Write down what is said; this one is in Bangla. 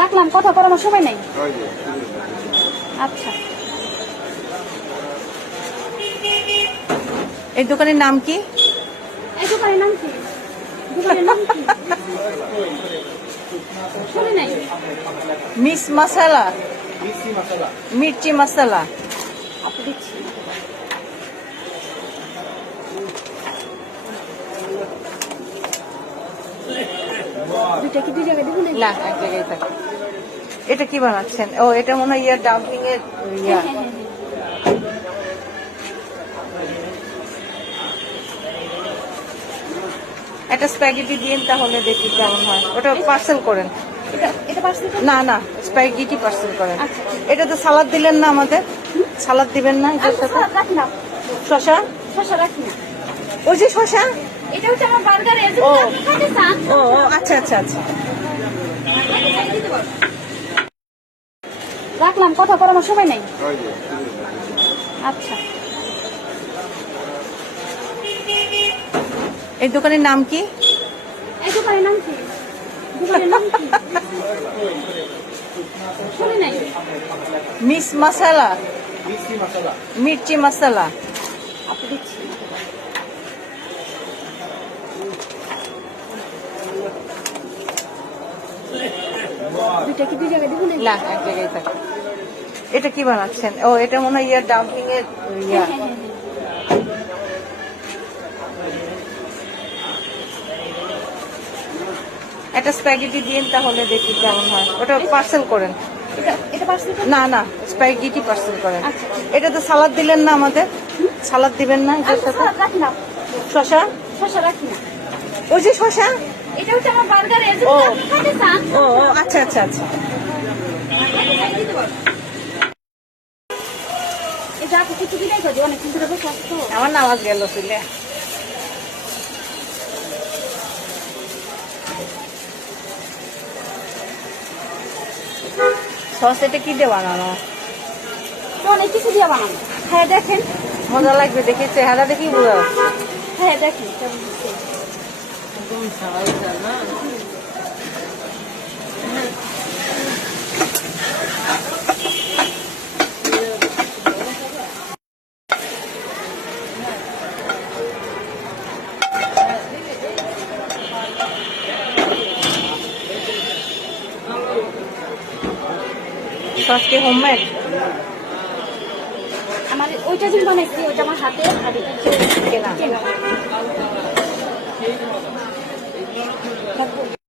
রাখলাম, কথা করার সময় নেই। আচ্ছা, এই দোকানের নাম কি? এই দোকানের নাম কি? দোকানের নাম কি? শুনি নাই। মিস মশালা, মির্চি মশালা। আপনি দিচ্ছি। দুইটা কি দুই জায়গায় দেবো না, এক জায়গায় থাকে। এটা কি বানাচ্ছেন? ও, এটা মনে হয় ডাম্পিং এর ইয়া। একটা স্প্যাগেটি দিন তাহলে দেখি কেমন হয়। ওটা পার্সেল করেন। এটা পার্সেল করুন। না না, স্প্যাগেটি পার্সেল করেন। আচ্ছা। এটা তো সালাদ দিলেন না আমাদের? সালাদ দিবেন না এটার সাথে? রাখি না, শশা? শসা রাখি না। ওই যে শশা। এটা হচ্ছে আমার বার্গারে। ও। খাইতে চান? ও ও, আচ্ছা আচ্ছা আচ্ছা। রাখলাম, কথা করার সময় নেই। আচ্ছা, এই দোকানের নাম কি? এই দোকানের নাম কি? দোকানের নাম কি? শুনি নাই। মিস মশালা, মির্চি মশালা। আপনি দিচ্ছি। দুইটা কি দুই জায়গায় দেবো না, এক জায়গায় থাকে। এটা কি বানাচ্ছেন? ও, এটা মনে হয় ডাম্পিং এর ইয়া। একটা স্প্যাগেটি দিন তাহলে দেখি কেমন হয়। ওটা পার্সেল করেন। এটা পার্সেল করুন। না না, স্প্যাগেটি পার্সেল করেন। আচ্ছা। এটা তো সালাদ দিলেন না আমাদের? সালাদ দিবেন না এটার সাথে? রাখি না, শশা? শসা রাখি না। ওই যে শশা। এটা হচ্ছে আমার বার্গারে। ও। খাইতে চান? ও ও, আচ্ছা আচ্ছা আচ্ছা। এটা আপনি কিছু দিলেই তো অনেকক্ষণ ধরে বসে আসতো। আমার নামাজ গেল ছিলে। সস এটা কি দিয়ে বানানো? অনেক কিছু দিয়ে বানানো। হ্যাঁ দেখেন। মজা লাগবে দেখে, চেহারা দেখি বোঝা যাচ্ছে। হ্যাঁ দেখেন কেমন হচ্ছে। সস কি হোমমেড? আমার ওইটা যে বানাইছি ওইটা আমার হাতে, আর এটা হচ্ছে কেনা। কেনা।